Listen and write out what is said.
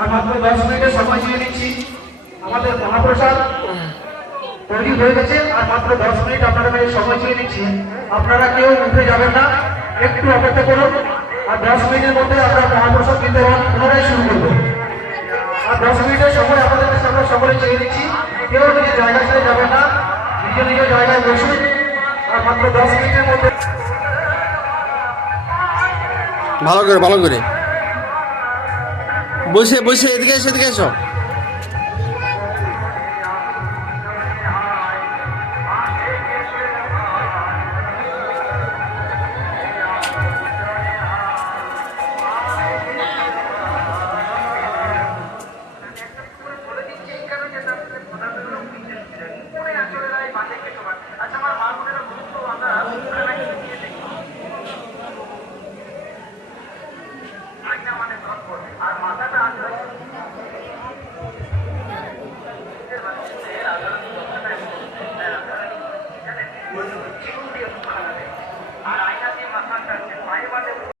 আর মাত্র 10 মিনিটের সময় নিয়ে নিচ্ছি। আমাদের মহাপ্রসাদ তৈরি হয়ে গেছে, আর মাত্র 10 মিনিট আপনারা সময় নিয়ে নিচ্ছি। আপনারা কেউ উঠে যাবেন না, একটু অপেক্ষা করুন। আর 10 মিনিটের মধ্যে আমরা মহাপ্রসাদ বিতরণ পুনরায় শুরু করবো। আর 10 মিনিটের সময় আমাদের কাছে আমরা সকলে চেয়ে দিচ্ছি, কেউ নিজের জায়গা ছেড়ে যাবেন না, নিজের নিজের জায়গায় বসুন। আর মাত্র 10 মিনিটের মধ্যে ভালো করে বসে বসে এদিকে এসো, এদিকে এসো।